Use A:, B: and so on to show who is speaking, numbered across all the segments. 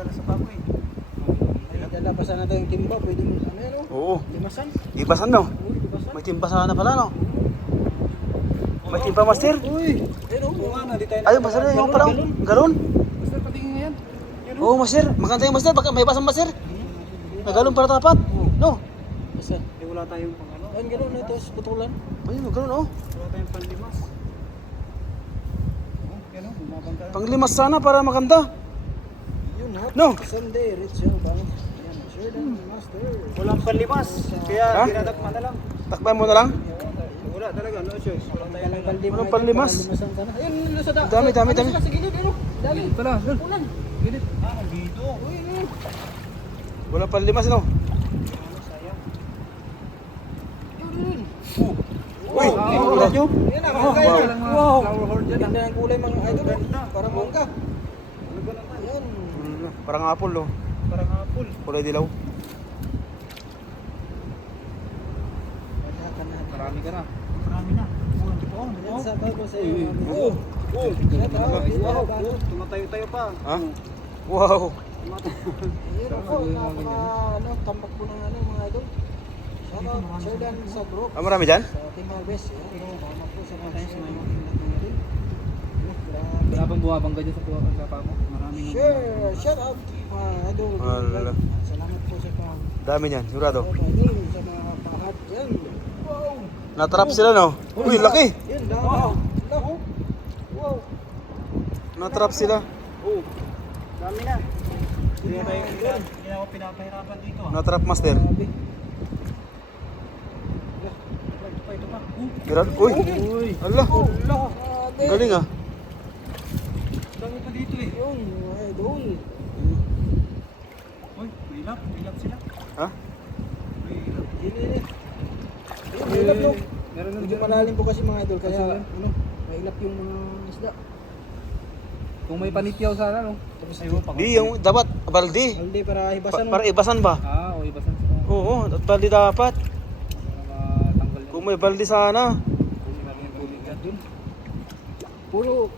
A: gana sa baboy.
B: Ay, dala pa sana tayong timba, pwede mo, ano yan, oh?
C: Oo.
B: Limasan.
C: Ibasan no.
B: Uy, limasan.
C: May timba sana pala no. May timba master.
B: Uy, ayun, oh.
A: Oo nga, na, di tayo
C: Ayun, master yung
B: Galon,
C: parang
B: galon.
C: galon.
B: Basta patingin nga yan.
C: Oo, master. Maganda yung master. Baka may basan master. May galon para tapat. No.
B: Basta.
A: Eh, wala tayong pang ano.
B: Ayun, gano'n, ito, putulan.
C: Ayun, galon oh.
A: Wala tayong panlimas. Oh.
C: Panglimas sana para maganda.
B: Yun?
C: No.
B: Sunday, Rachel, bang. Ayan, sure dan, master.
A: Walang panlimas. Kaya
C: Ha?
A: dinadakma na lang.
C: Takpan mo na lang.
A: Wala talaga, no choice.
C: Walang panlimas.
B: Ayun, yun, sa da.
C: Dami, dami,
B: ano
C: dami.
B: Sa gilid, ayun, oh. Dami.
C: Pala, doon.
B: Ulan.
A: Gilid. Ah, nandito.
B: Uy, ayun.
C: Wala panlimas no.
A: Ano, sayang.
B: Yun, yun.
C: Uy,
B: Wow.
C: wala nyo.
B: Ayan, ah, mangga
C: Wow.
B: yan. Wow. Ganda ng kulay mga idol. oh. Parang mangga.
A: Ano ba naman?
B: Ayan.
C: Mm, Parang apple no.
A: Parang apple.
C: Kulay dilaw.
B: Ganda ka na.
A: Marami ka na. Marami na. Oh, ba? Oh.
B: Oh.
A: Oh, wow,
B: Wow.
A: oh, tumatayo-tayo pa.
C: Ha? Wow.
B: Napaka ano, tambak po ng ano mga idol. Sir Dan sa group.
C: Ah, marami dyan?
B: Sa Team Harvest. Salamat po sa mga sa mga
A: Wala bang buwabangga dyan sa puwa sa pa mo? Na.
B: Share, shout out idol.
C: Wala.
B: Salamat po sa pang
C: Dami niyan, sigurado.
B: idol sa mga pahat. Yan. Wow.
C: Natrap sila no. Uy, laki.
B: Yan, dami. Lako. Wow.
C: Natrap sila.
A: Oh, dami na. Hindi na tayo, hindi na- ako pinapahirapan dito. ah.
C: Natrap master.
B: Grabe.
A: Ito pa,
C: Giran. Uy.
A: Uy.
C: Allah.
B: Grabe.
C: Galing ah.
A: Dami pa dito eh.
B: Yun, mga idol.
A: Uy, may lap, may lap sila.
C: Ha?
A: May lap.
B: Yun, yun. Ayun, may ilap no.
A: Meron
B: Medyo malalim po kasi mga idol kaya ano, mailap yung mga isda.
A: Kung may panityaw sana, no?
B: Tapos
A: Ayun, pang-
C: Di, yung dapat baldi.
B: Hindi para
C: Pa-
B: hibasan mo.
C: para ibasan ba?
A: Ah, o ibasan sa
C: Oo, at baldi dapat.
A: Matanggal yung
C: Kung may baldi sana.
A: kung may yung tubig.
B: Puro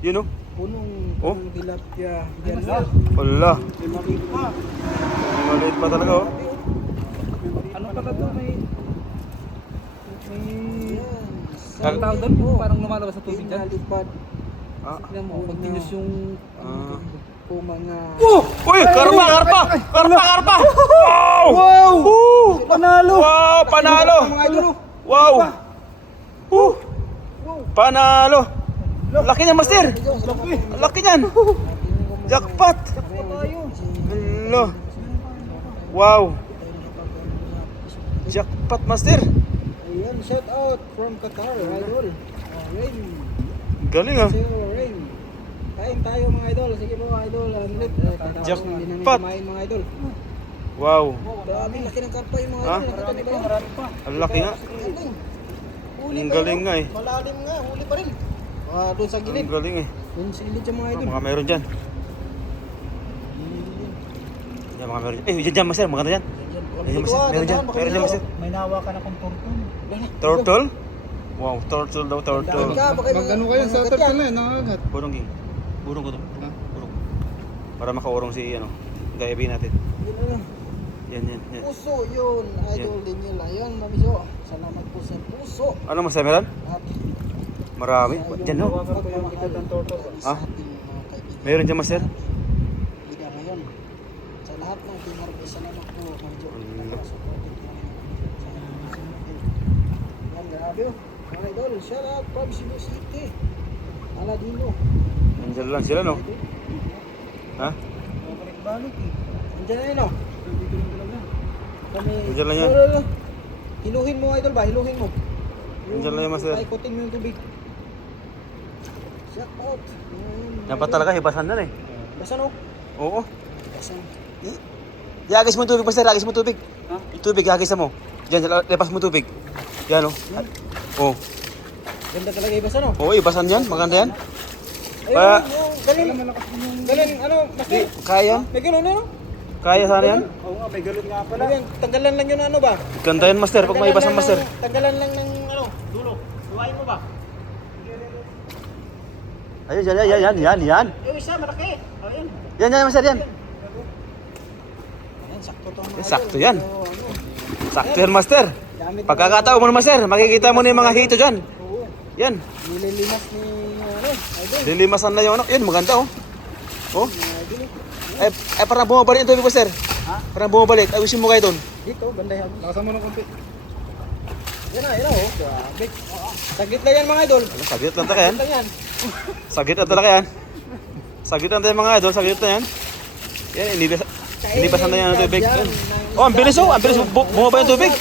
C: Yun oh.
B: Punong
C: Oh.
B: punong tilapia. Yan
A: masarap.
C: Wala.
A: May maliit pa.
C: Maliit pa talaga oh.
A: Ano pa to? May... May... Ang tawag doon, parang lumalabas sa tubig dyan.
B: Inalipad.
C: Ah.
B: Tignan mo,
A: Continuous yung...
C: Ah.
B: po mga...
C: Uy, karpa, karpa! Karpa, karpa! Wow!
B: Wow!
C: Woo!
B: Panalo!
C: Wow, panalo!
B: Oh.
C: Wow!
B: Wow!
C: Panalo! Laki niyan, master!
B: Laki!
C: Niyan! Jackpot! Hello! Wow! Jackpot, master!
B: Ayan, shout out from Qatar, idol. Rain.
C: Galing ah!
B: Rain. Kain tayo mga idol. Sige po mga idol. Ano? Eh,
C: Jackpot.
B: kumain mga idol.
C: Wow!
B: Grabe, laki ng karpa yung mga idol.
A: Marami pa.
C: Ang laki nga. Ang galing
B: yun.
C: nga eh.
B: Malalim nga, huli pa rin. Ah, doon sa gilid.
C: Ang galing eh.
B: Doon sa gilid yung mga idol.
C: Mga meron dyan. Yan, mga meron dyan. Eh, dyan dyan, master. Maganda dyan. Meron dyan. Meron dyan. Meron dyan, master.
A: May nawa ka na kung turtun.
C: Turtle? Wow, turtle daw, turtle.
A: Mag-ano kayo sa turtle
B: yan.
A: na eh, nangagat.
C: Burong king. Burong ko to.
A: Ha?
C: Burong. Para makaurong si, ano, gaibi natin.
B: Yun.
C: Yan, yan, yan.
B: Puso yun, idol din nila. Yun, mamiso. Salamat po sa puso.
C: Ano mas meron?
B: At
C: Marami. Dyan, no?
A: Turtle.
C: Ha?
B: kaibigan.
C: Meron dyan, master?
B: Bida ngayon. Sa lahat ng po. Medyo
C: Ano?
B: supported po. Sa Yan, grabe oh. Mga idol, shout out from Cebu City. Aladino.
C: Nandiyan lang sila, no? Ha?
A: Balik-balik eh.
B: Andiyan na yun oh.
A: Dito lang.
B: Kami...
C: Lang yan.
B: Hiluhin mo idol ba? Hiluhin mo.
C: Andiyan lang yan, master.
B: Paikutin mo yung tubig. Yan,
C: Dapat talaga, hibasan na eh.
B: Basta no?
C: Oo.
B: Basta.
C: Iagis mo tubig, master. Iagis mo tubig.
A: Ha?
C: Tubig, iagis mo. Diyan, lepas mo tubig. Yan, oh. Oh.
B: Ganda talaga basta no?
C: Oo, ibasan yan. Maganda yan.
B: Ayun,
C: Pa-
B: oh, galing. Galing, ano, master?
C: Kaya yan.
B: May gano'n ano?
C: Kaya sana yan.
A: Oo nga, may galon nga pala.
B: Tanggalan lang yun ano ba?
C: Ganda yan, master. Pag may ibasan, master.
B: Tanggalan lang ng ano, dulo. Luwain mo ba?
C: Ayun, yan, yan, yan, yan, yan.
B: Yung isa, malaki. Oh, yun.
C: Yan, yan, master, yan.
B: Yan, sakto to
C: Eh, sakto yan.
B: So, ano,
C: Sakto yan, master. Pagkakataon mo master. Makikita mo na yung mga hito dyan. Yan.
B: Nililimas ni ano.
C: Lilimasan na yung ano. Yan, maganda oh. Oh. Ay, ay parang bumabalik yung tubig, master.
B: Ha?
C: Parang bumabalik. Ayusin mo kayo doon.
B: Dito, bandayan. Lakasan mo ng konti. Yan na, yan na, oh. Grabe. Saglit lang yan mga idol.
C: Ano, saglit lang tayo yan.
B: Saglit lang yan.
C: Saglit lang talaga yan. Saglit lang tayo mga idol. Saglit na yan. Yan, inibas, inibasan na yan ng tubig. Yan. Oh, ang bilis oh. Ang bilis bu- bumaba yung tubig.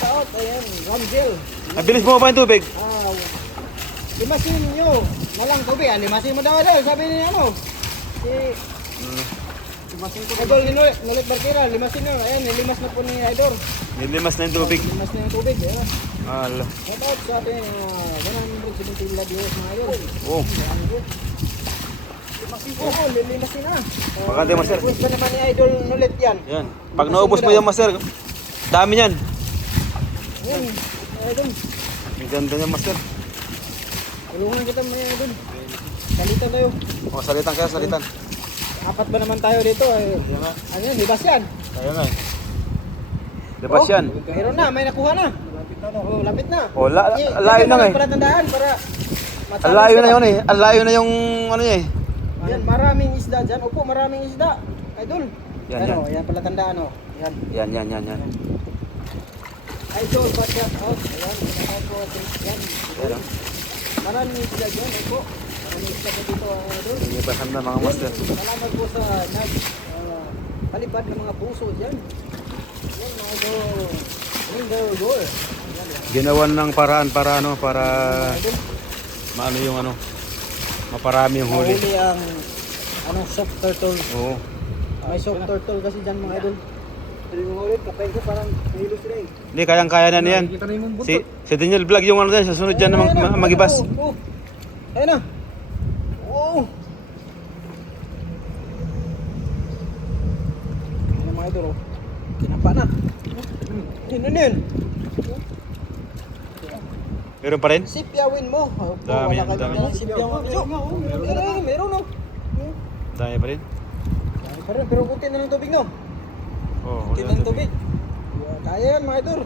C: Ang bilis bumaba yung tubig.
B: Limasin nyo. Malang tubig. Ah, limasin mo daw daw. Sabi ni ano. Si... Limasin ko. Idol. Nulit Barkira. Limasin nyo. Ayan, nilimas na po ni Idol.
C: Nilimas na yung tubig.
B: Limas na yung tubig. Ayan.
C: Ala.
B: Shout out sa ating uh, 170 viewers mga idol.
C: Oh.
B: Oo, lilimasin na. Oh,
C: Maganda yung master.
B: Gusto naman ni Idol nulit yan.
C: Yan. Pag naubos mo yung master, dami yan.
B: Ayan, Idol.
C: Ang ganda niya master.
B: Tulungan kita mga Idol. Salitan tayo.
C: O, salitan kaya, salitan.
B: Apat ba naman tayo dito? Eh,
C: nga.
B: ano yun, libas yan.
C: Kaya nga eh. Labas yan.
B: Meron na, may nakuha na. Oh, lapit na.
C: O, la-
B: Eh,
C: layo
B: lagyan
C: na
B: mo
C: nga
B: ng
C: eh.
B: palatandaan para
C: Ang layo na yun eh. Ang layo na yung ano niya eh.
B: Yan, maraming isda dyan. Opo, maraming isda. Idol.
C: Yan,
B: ano,
C: yan.
B: yan palatandaan oh. Yan.
C: Yan, yan, yan, yan.
B: Idol, back out. Ayan, back out po. Yan.
C: Yan oh.
B: Maraming isda dyan. Opo.
C: Inibasan na mga master.
B: Salamat po sa nag uh, palipad ng mga puso dyan. Yan, mga idol. Window door.
C: Ginawan ng paraan para ano, para maano yung ano, maparami yung huli.
B: Mahuli ang ano, soft turtle.
C: Oo.
B: May soft turtle kasi dyan mga idol. Eh.
C: Hindi, kayang-kaya na niyan. Si, si Daniel Vlog yung ano din, sa sunod dyan na mag, ma- magibas.
B: Oo. Ayun na. Oo. Idol, oh. Kinapa na. Yun, yun, yun.
C: Meron pa rin?
B: Sipyawin mo. Oh,
C: Dami yan, dami.
B: dyan. Sipyawin mo. Meron, meron, meron, oh. Hmm.
C: Dami pa rin?
B: Pero, pero buti na ng tubig, no?
C: Oo,
B: Buti na ng tubig. Kaya yan, mga idol.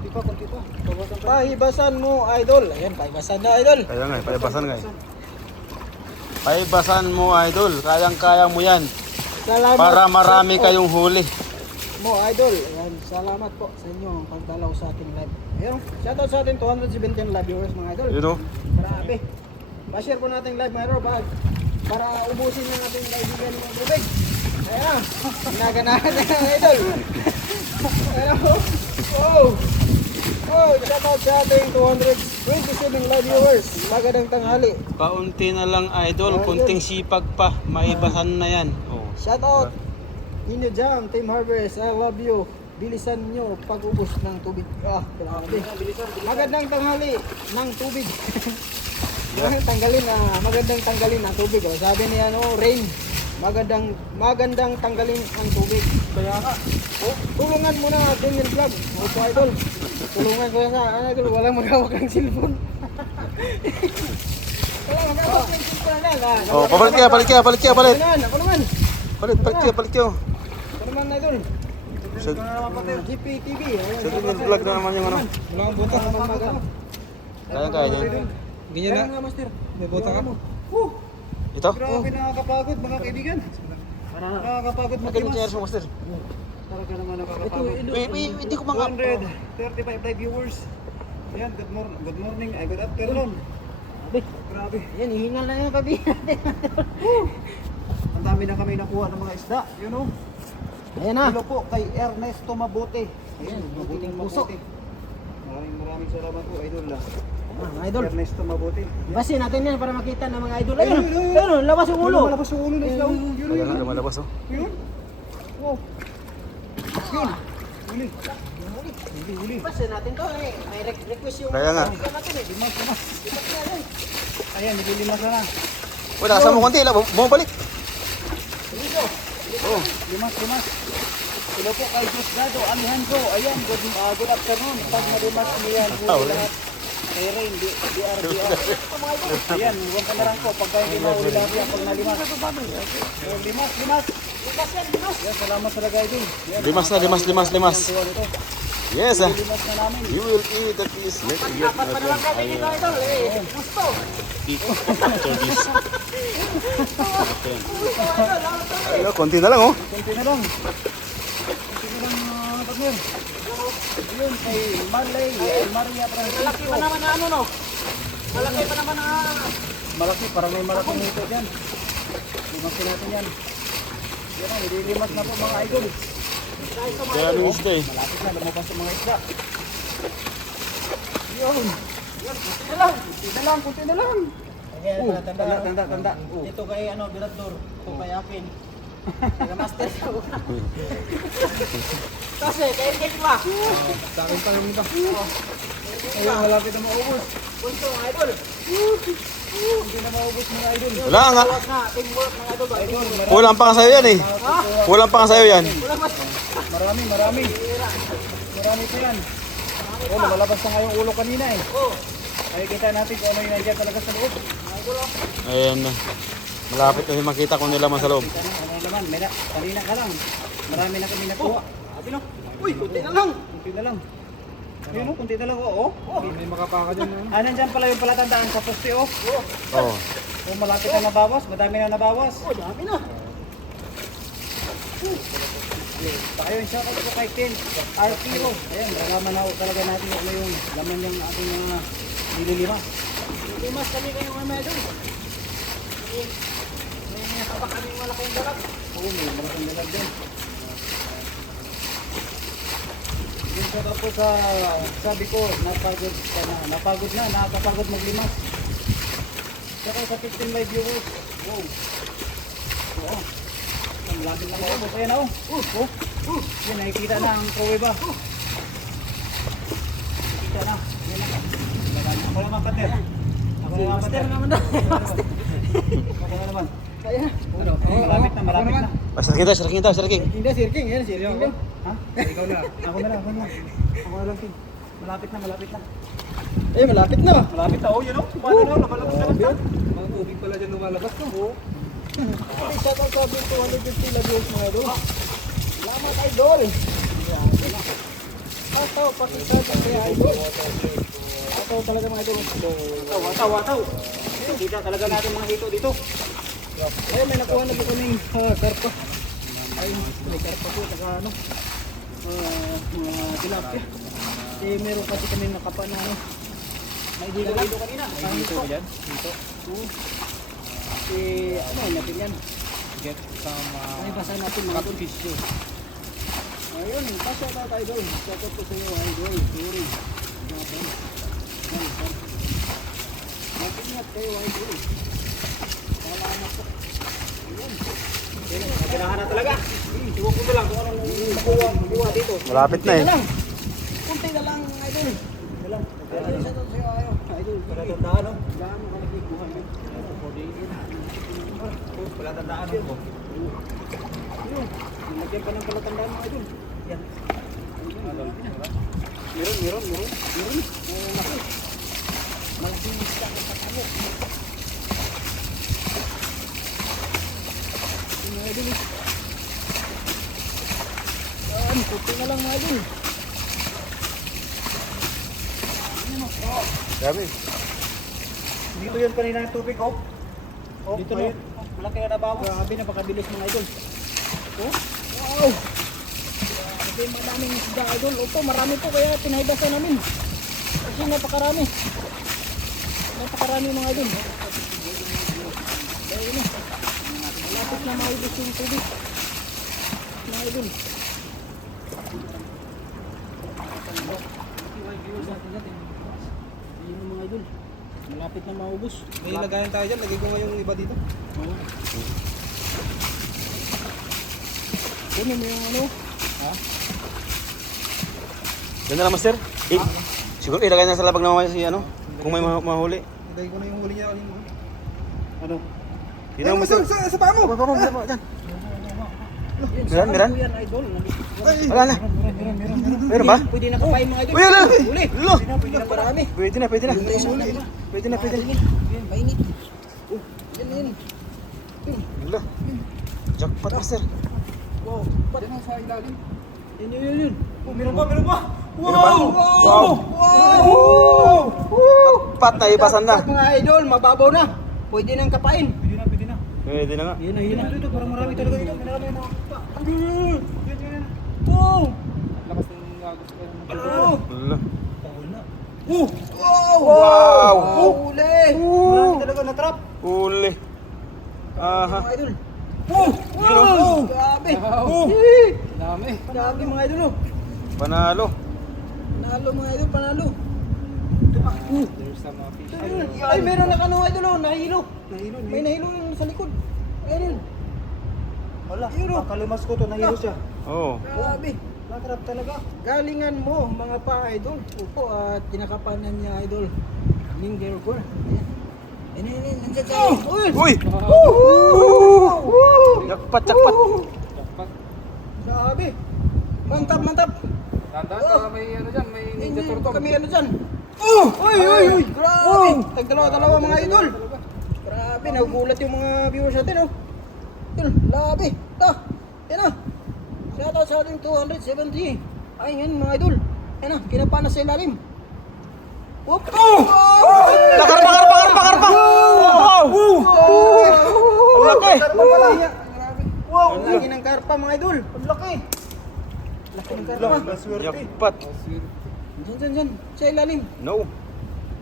B: Kunti pa, kunti pa. Pahibasan mo, idol. Ayan, pahibasan na, idol.
C: Kaya nga, eh, paibasan nga eh. Paibasan mo, idol. Kayang-kaya mo yan.
B: Salamat.
C: Para marami kayong huli.
B: mo, idol. Ayan, salamat po sa inyo ang pagdalaw sa ating live. Ayun, shoutout sa ating 217 live viewers, mga idol.
C: You know?
B: Grabe. Pa-share po natin live, mga idol, para, para ubusin yung ating kaibigan ng tubig. Ayan, ginaganahan na yung idol. Ayan, oh. Oh. Oh, shoutout sa ating 227 live viewers. Magandang tanghali.
C: Kaunti na lang, idol. Kunting sipag pa. Maibasan na yan. Oh.
B: Shoutout Ninyo Jam, Team Harvest, I love you. Bilisan nyo pag-ubos ng tubig. Ah, grabe. Magandang tanghali ng tubig. Magandang tanggalin na, magandang tanggalin ang tubig. Oh, sabi ni ano, Rain, magandang magandang tanggalin ang tubig. Kaya nga, oh, tulungan mo na Daniel Vlog. Opo idol. Tulungan ko sa ano, idol, walang magawak ng cellphone. Wala magawak ng cellphone na. Ah,
C: Oh, papalit ka, palit ka, palit ka, palit.
B: Ako naman, ako naman.
C: Palit, palit ka, palit ka.
B: Ako naman idol.
C: Sa,
B: GPTV.
C: sa Daniel Vlog na naman yung ano.
B: Wala kang buta. Mag
C: Kaya-kaya niya.
B: Ganyan na. nga, master. May buta ka mo.
C: Ito?
A: Grabe nakakapagod mga kaibigan. Nakakapagod
C: Akin yung
A: mag
C: chairs mo, master.
A: Talaga naman
B: Ito,
A: nakakapagod.
B: ito.
C: Wait, wait, hindi ko mga...
A: 235 live viewers. Ayan, good morning, good morning, ay good afternoon. Grabe.
B: Yan, hihingal na yung kabi.
A: Ang dami na kami nakuha ng mga isda. You know?
B: Ayan na.
A: Hello po kay Ernesto Mabuti.
B: Ayan, mabuting puso.
A: Maraming maraming salamat po, idol. ah.
B: Ah, mga idol.
A: Ernesto Mabuti.
B: Basin natin yan para makita ng mga idol. Ayun, ayun, labas yung ulo.
A: Malabas yung ulo ng isda. oh. Yun,
C: Kaya
A: yun,
C: nga,
A: yun.
C: lumalabas oh.
A: Yun. Oh. Yun. Huli.
B: Basin natin to eh. May re- request yung
C: Kaya nga.
A: Limas, limas.
B: Na.
A: Ayan, nililimas na na.
C: Wala, kasama mo konti. Bumabalik. Oh.
A: Limas, limas. Hello po kay Diosdado Alejandro. Ayan, good, uh, good afternoon. Pag nalimas niyan, huli lahat. Kay Rain, D- DRDR. Ayan, huwag ka na lang po. Pagka hindi mahuli lahat yan, pag nalimas. So, limas, limas.
B: Limas yan, limas.
A: Yan, salamat talaga idol. Yan,
C: Limas na, limas, limas, limas.
A: nito.
C: Yes, ah.
A: Limas.
C: You will eat the kiss. Let me get
B: Apat pa na lang kami dito, idol. Eh, gusto.
C: Ayun, konti na lang oh.
A: Kunti na lang. Kunti na lang partner. Yun, kay Marley, eh, Maria
B: Malaki
A: Francisco.
B: pa naman na ano, no? Malaki pa naman na...
A: Malaki, parang may malaking nito dyan. Limasin natin yan. Yan o, nililimas na po mga idol.
C: Daming isda eh.
A: Malapit na, lumabas ang mga isda.
B: Yun. Kunti na lang.
A: Kunti na lang, kunti na lang. Oh,
B: tanda,
A: tanda, tanda, tanda. Oh.
B: Ito kay ano, Birador. Ito kay akin. Taga master ko. Kasi, kaya hindi ba?
A: Sa akin pa naman ito. Ayun, malapit na maubos.
B: Punto, idol.
C: Wala nga. Kulang pa nga sa'yo yan eh. Kulang pa nga sa'yo yan.
A: Marami, marami. Marami pa yan. Oh, lumalabas na nga yung ulo kanina eh.
B: Oh,
A: Ay, kita natin kung ano yung nandiyan talaga sa loob.
B: oh.
C: Ayan na. Malapit na makita kung nila sa loob.
A: Ano naman, may na, kanina ka lang. Marami na kami nakuha.
B: Sabi no. Uy, kunti na lang.
A: Kunti na lang. Ayun oh, kunti na lang oh. oh.
B: May makapaka dyan.
A: Ah, nandyan pala yung palatandaan sa poste oh.
B: Oh,
C: Oo.
A: Kung malapit na nabawas, madami na nabawas.
B: oh, dami na.
A: Saka yun, shoutout ko kay Ken RPO. Ayan, nalaman na talaga natin kung ano yung laman yung ating mga nililima.
B: Limas kami kayo mga idol. May may nakapa kami malaking dalag.
A: Oo, may malaking dalag din. Yung shoutout po sa, sabi ko, napagod ka na, napagod na, nakakapagod maglimas. Saka sa 15 live viewers. Wow. Oo. Ang lapit na ako. Ayan na oh. Oh, oh. Oh. Yan, nakikita na ang ba? Nakikita na. Yan na. Ako naman, partner. Ako naman,
B: na.
A: Ako na naman.
B: Kaya.
A: Ano? Malapit na, malapit na.
C: Ah, Sir King tayo, Sir King tayo, Sir King.
B: Hindi, Sir King. Yan, Sir King.
A: Ha? Ikaw na. Ako na lang, ako na lang. Ako na lang, King. Malapit na, malapit na.
B: Eh, malapit na.
A: Malapit na, oh, yun oh. Paano na, lumalabas na basta.
B: Mga tubig pala dyan lumalabas no? Oo. Ay, shout out sa ating 250 lagos mga idol. Salamat idol. Ataw, pakita sa kaya idol. Ataw talaga mga idol.
A: Wataw, wataw, wataw. Kita talaga natin mga hito dito.
B: Ayun, may nakuha na po kaming uh, karpa. Ay, may karpa po, saka ano, uh, mga tilapia. Kasi meron kasi kami nakapa na ano.
A: May dito dito kanina. May
B: dito
A: ba dyan? Dito.
B: Oo. Kasi ano, natin yan.
A: Get some uh,
B: Ay, basa natin mga
A: tissue.
B: Ayun, pasya na tayo idol. Shout out ko sa iyo, idol. Sorry. Sir. Mag-ingat kayo, idol.
A: Kailangan na talaga. Iwan ko na lang kung anong makuha, makuha dito.
C: Malapit na eh.
B: Kunti na lang. Idol.
A: Wala. Tandaan, no? Wala tandaan, no?
B: Yun. Nilagyan ka ng palatandaan mo, idol.
A: Yan.
B: Meron, meron, meron. Meron. Oo, laki. Malaking isda ka sa kamo. Yung mga idol. eh. Yan, kunti na lang mga idol.
C: Dami.
A: Dito yun kanina yung tubig, oh. Oh,
B: Dito
A: ayun. Malaki na nabawas.
B: Grabe, napakabilis mga idol. Oh, wow! Grabe, madaming isda idol. Opo, marami po kaya pinahibasa namin. Kasi napakarami. Napakarami mga idol. Yun eh. Malapit na maubos yung tubig. Mga idol. Ayun yung mga idol. Malapit na maubos.
A: May lagayan tayo dyan. Lagay ko nga yung iba dito.
B: Kunin mo yung ano.
C: Yan na lang, Master. Eh, siguro ilagay na sa labag na mamaya si ano. Kung may ma- mahuli.
A: Lagay ko na yung huli niya kanina.
B: Ano?
C: Yun lang, Master.
A: Sa, sa paa mo!
C: Baba, baba, baba, dyan. Meron, meron?
B: yan?
C: Wala na.
A: Meron,
C: ba?
B: Pwede na kapain mga idol.
C: Uy, ala! Lalo!
B: Pwede na, pwede na marami.
C: Pwede na, pwede na. Pwede na, pwede na.
B: Yan, mainit. Oh, yan, yan.
C: Wala. Jackpot, Master.
B: Wow. Pati na sa ilalim. Yun, yun, yun, yun.
A: Oh, meron pa, meron pa.
C: Wow! Wow!
B: Wow! Wow!
C: Pat na ipasan na.
B: Mga idol, mababaw na. Pwede nang kapain.
A: Pwede na, pwede na.
C: Nga.
B: Yun na, yun na.
A: Ito, parang marami talaga dito. Marami na.
B: Yan, yan. Wow!
A: Lakas ng agos ko.
B: Oh! Oh! Wow!
C: Wow!
B: Wow! Huli!
A: Marami talaga na trap.
C: Huli. Aha.
B: Mga idol. Oh! Wow! Grabe!
A: Wow.
B: Eh,
A: Dami.
B: Grabe mga idol. oh.
C: Panalo.
B: Panalo mga idol, panalo.
A: There's some uh, fish.
B: Ayun. Ay, meron na kano idol, oh, nahilo.
A: Nahilo,
B: May nahilo yung sa likod. Ayun.
A: Wala.
B: Hilo.
A: Kalimas ko to, nahilo siya.
C: Oo.
B: Grabe.
A: Natrap talaga.
B: Galingan mo mga pa idol. Opo at kinakapanan niya idol. Linger ko. Ayan. Ayan, ayan, ayan. Nandiyan siya. Uy!
C: Uy!
B: Woo!
C: Jakpat, jakpat.
A: Dapat.
B: Grabe. Mantap, mantap.
A: Tanda,
B: Oh.
A: may ano dyan, may ninja turtle.
B: kami ano dyan. Oh! Uy, uy, uy! Grabe! Tagdalawa-dalawa mga idol. Grabe, nagugulat yung mga viewers natin, oh. Yun, labi. Ito, yan na. Shout out sa ating 270. Ay, yan mga idol. Yan na, kinapana sa ilalim. Whoop! Oh!
C: Nakarpa, karpa, karpa, karpa! Wow! Ang laki!
B: Wow! Ang laki ng karpa mga idol. Ang laki. Laki ng karpa.
C: Jakpat.
B: Diyan, diyan, diyan. Sa ilalim.
C: No.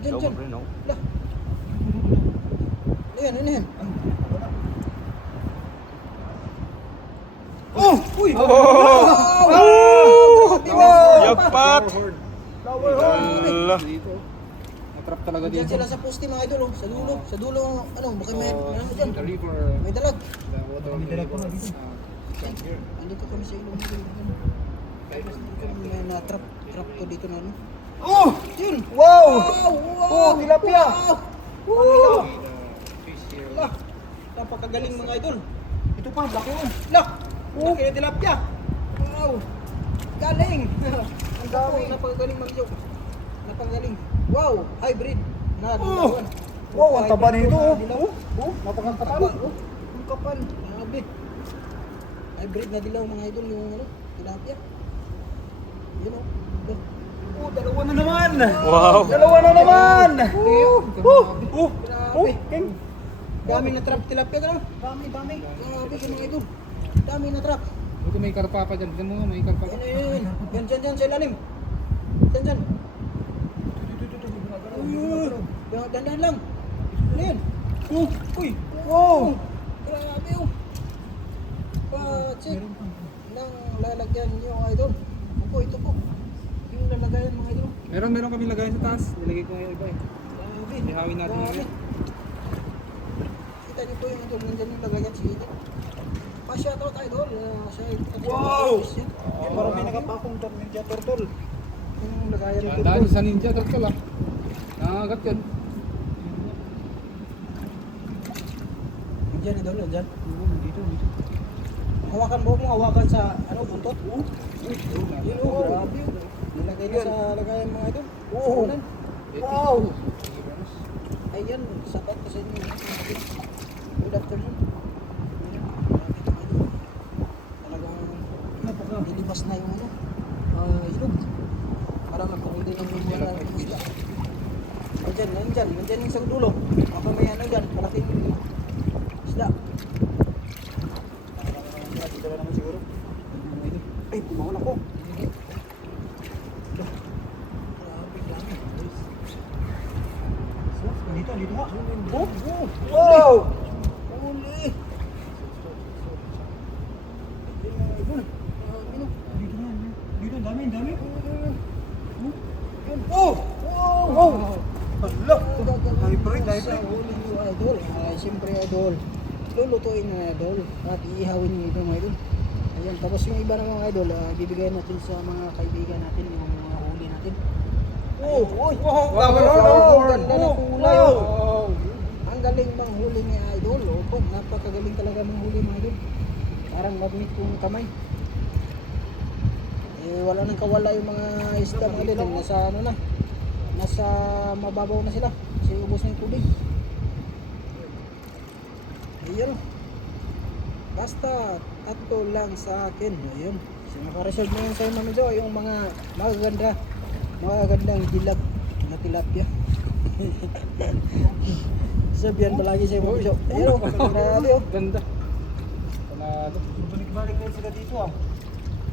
B: Diyan,
C: No,
B: diyan.
C: pre, no.
B: Lah. Ayan, ano yan? Oh! Uy!
C: Oh!
B: Wow! Wow!
C: Jakpat!
B: Flower horn!
A: Dito. Natrap talaga
B: Diyan
A: dito.
B: sila sa poste mga idol, oh. sa dulo. Sa dulo, ano, baka may,
A: Oh,
B: ano dyan?
A: the river.
B: May dalag.
A: The water.
B: May dalag
A: uh,
B: dito.
A: here.
B: Andito kami sa ilong. May na-trap, trap ko dito na ano.
A: Oh!
B: Yun!
A: Wow!
B: Wow! Wow!
A: Oh, tilapia!
B: Wow! Wow! Lah, napakagaling mga idol.
A: Ito pa, laki oh.
B: Lah, laki na tilapia. Wow, galing. Ang dami. Napakagaling mga idol. Napakagaling. Wow, hybrid. Na dilawan.
A: Wow, ang taba nito, oh. Oh, napakakapal.
B: Taba, oh. Ang kapal. Grabe. Hybrid na dilaw mga idol yung ano, tilapia. Yun oh.
A: Oh, dalawa na naman.
C: Wow!
A: Dalawa na naman.
B: Oh,
A: Oh, oh,
B: Grabe.
A: King.
B: Dami na trap tilapia gano'n. Dami, dami. Grabe yung mga idol. Dami na trap.
A: Buti may karpa pa dyan. Tignan mo nga, may karpa pa.
B: Yan, yan, yan. Yan, dyan, dyan, sa ilalim. Dyan, dyan. Dandan lang. Ano yan? Oh, uy. Wow. Grabe, oh. Pa-check. Nang lalagyan niyo, idol. Opo, ito po. Yung lalagayan, mga idol.
A: Meron, meron kami lagayan sa taas. Nilagay ko yung iba eh.
B: Grabe.
A: Ihawin natin ngayon.
B: Kita niyo po yung idol. Nandyan yung lagayan si idol. Pa-shoutout, idol. Uh, sa
A: Wow.
B: Yan.
A: Eh, parang may nakapakong tur- ninja turtle.
B: Yung lagayan ng
A: Tandaan sa ninja turtle ah. Nangagat yan.
B: Diyan, idol, diyan. Dito, dito. Hawakan mo mo, hawakan sa ano, buntot. Oo. Yun, oh, grabe. Nilagay na sa lagayan mga idol. Oo. Wow. Ayan, sapat kasi inyo. Good afternoon. Ito. Talagang nilibas na yung ano, ah, ilog. Parang nagpukundi ng mga ng isla. Nandyan, nandyan, nandyan yung isang dulo. Baka may ano dyan, malaking isda.
A: Na naman siguro.
B: Ay, bumawal ako.
A: Dito, dito nga.
B: Oh, oh.
A: Wow!
B: Huli.
A: Dito na. Dito, dami, dami.
B: Oh! Wow!
A: Wow! Hala!
B: Hybrid. Sa huli nyo, idol. Ay, siyempre, idol. Lulutuin na, idol. At iihawin nyo tapos yung iba ng mga idol, ah, bibigay natin sa mga kaibigan natin, yung mga huli natin. Oh! Uy!
A: Wow!
B: Wow! Ng oh. Ang galing bang huli ni Idol? Opo, napakagaling talaga manghuli mga idol. Parang magnet yung kamay. Eh, wala nang kawala yung mga isda mga idol. Nasa ano na. Nasa mababaw na sila. Kasi ubos na yung tubig. Ayun. Basta tatlo lang sa akin. Ayun. So, naka-reserve na yun sa'yo, Mami Jo, yung mga magaganda, magagandang dilag na tilapia. Sabihan palagi sa'yo, Mami Jo. Ayun, oh, grabe, oh.
A: Ganda. Panalo. Balik-balik din sila dito ah.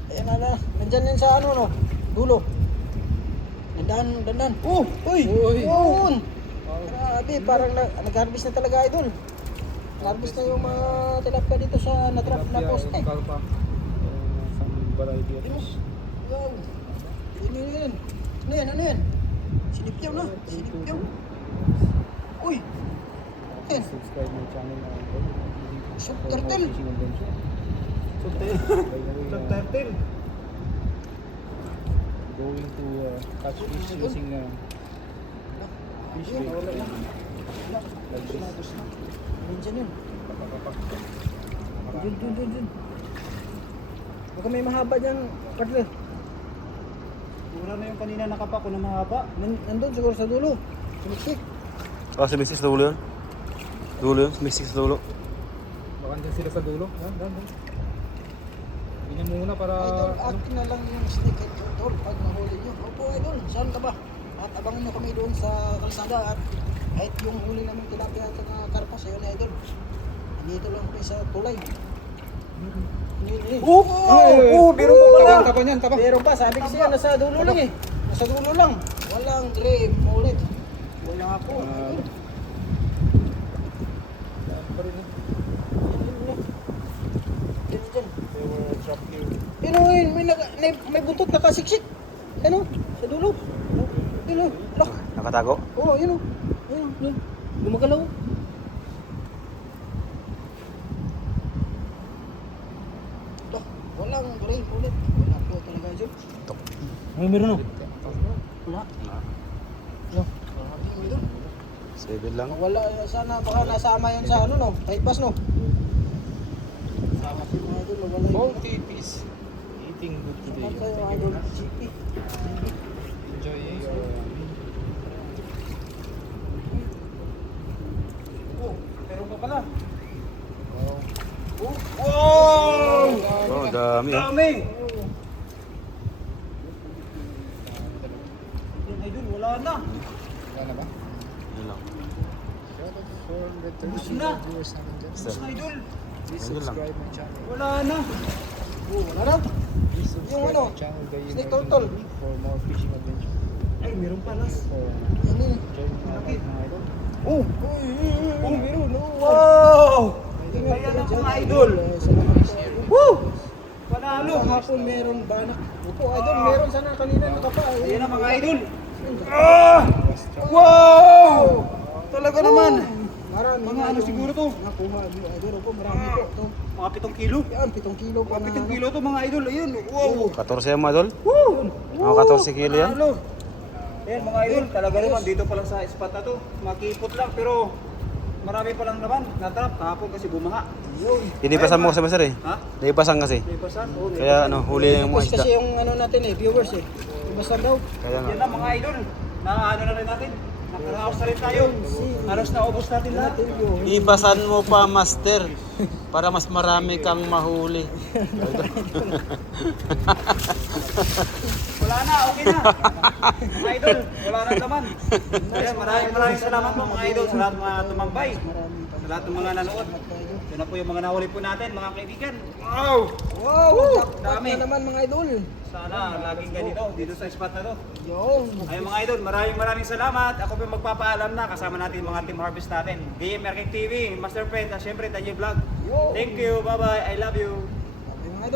B: Ayan na na. Nandyan yan sa ano, no? Dulo. Dandan, dandan. Oh! Uy!
A: Uy!
B: Yun! Grabe, parang na, nag-harvest na talaga, idol. Nag-harvest na yung mga tilapia dito sa natrap na poste.
A: Karpa. Some variety of
B: Ano? Wow! Ano yun? Ano yan? Ano yan? Sinipyaw na. Sinipyaw. Uy! Yan.
A: Subscribe my channel na
B: Soup turtle.
A: Subtitle. Going to uh, catch fish using uh, fish bait. Like this.
B: Nandiyan yun. Dun, dun, dun, dun. Baka may mahaba dyan, partner.
A: Wala na yung kanina nakapako na mahaba.
B: Nan- nandun siguro sa dulo. Sumiksik.
C: Si Mrs. sa dulo yun. Dulo yun, si Mrs. sa dulo.
A: Baka andyan sila sa dulo. Yan, yan, yan. Ganyan muna para...
B: idol, akin na lang yung at idol pag nahuli nyo. Opo, idol, saan ka ba? At abangan nyo kami doon sa kalsada at kahit yung huli namin tilapia at saka karpa sa'yo na idol. Andito lang kami sa tulay.
A: Oh!
B: Ay,
A: Oh! Meron pa pala!
B: Taba,
A: Tapa niyan, tapa.
B: Meron pa, sabi kasi yan, nasa dulo lang eh. Nasa dulo lang. Walang grave ulit. Wala
A: here.
B: Ano yun, may, naka- may, may buntot nakasiksik. Ano? Sa dulo. Yun o. Lak.
C: Nakatago?
B: Oo, yun o. Yun, yun. Gumagalaw. Lak. Walang grave ulit. Wala po talaga yun.
A: Ay, meron na.
B: Wala. No. Grabe mo yun.
C: Seven lang.
B: Wala, sana baka nasama yun sa ano no, bypass no. Sama si mga idol, wala yun.
A: Both tipis. Eating good today. Enjoy your...
B: Oh, meron pa pala.
A: Wow.
B: Oh,
A: Wow!
C: Oh, dami ah.
A: Dami! Yan idol, wala na. Wala na ba?
C: Yun lang.
A: Ubus na. Ubus na idol.
C: Yun lang.
A: Wala na.
B: oh, wala na. Yung ano, snake turtle.
A: For more fishing. Ay, meron pa nas.
B: Ano yun?
A: Malaki.
B: Oh, uy, meron. Oh,
A: Wow! Ayan ang mga idol. Woo! Panalo!
B: Kahapon meron banak. Opo, idol, meron sana kanina nakapa.
A: Ayan ang mga idol. Ah! Wow! Talaga naman.
B: Marami.
A: Mga ano siguro to?
B: Nakuha, idol. Opo, marami po. Ito.
A: Mga pitong kilo.
B: Yan, pitong kilo pa
A: Mga
B: na.
A: pitong
B: ano.
A: kilo to mga idol. Ayun. Wow!
C: 14 yan mga idol.
A: Woo!
C: Mga 14 kilo yan.
A: Panalo. Ayan mga idol. Talaga naman dito pa lang sa spot na to. Makipot lang pero marami pa lang naman. Natrap kahapon kasi bumaha.
B: Yun.
C: Inipasan mo kasi master eh.
A: Ha?
C: Inipasan kasi.
A: May pasan? Oo,
C: Kaya ano, huli yung mga isda.
B: kasi yung ano natin eh, viewers eh. Ibasan daw.
C: Kaya nga.
A: Yan na mga idol. Na ano na rin natin. Nakaraos na rin tayo. Halos naubos natin lahat.
C: Ibasan mo pa master para mas marami kang mahuli.
A: Wala na, okay na. Mga idol, wala na naman. Ayan, maraming maraming salamat po mga idol sa lahat mga tumambay. Sa lahat ng mga nanood. Na po yung mga nahuli po natin, mga kaibigan.
B: Wow! Wow! Jackpot
A: Dami.
B: na naman mga idol.
A: Sana laging ganito dito sa spot na to.
B: Yun.
A: Ayun mga idol, maraming maraming salamat. Ako po yung magpapaalam na kasama natin yung mga team harvest natin. DM Marking TV, Master Friend, at syempre Daniel Vlog.
B: Yo.
A: Thank you, bye bye, I love you.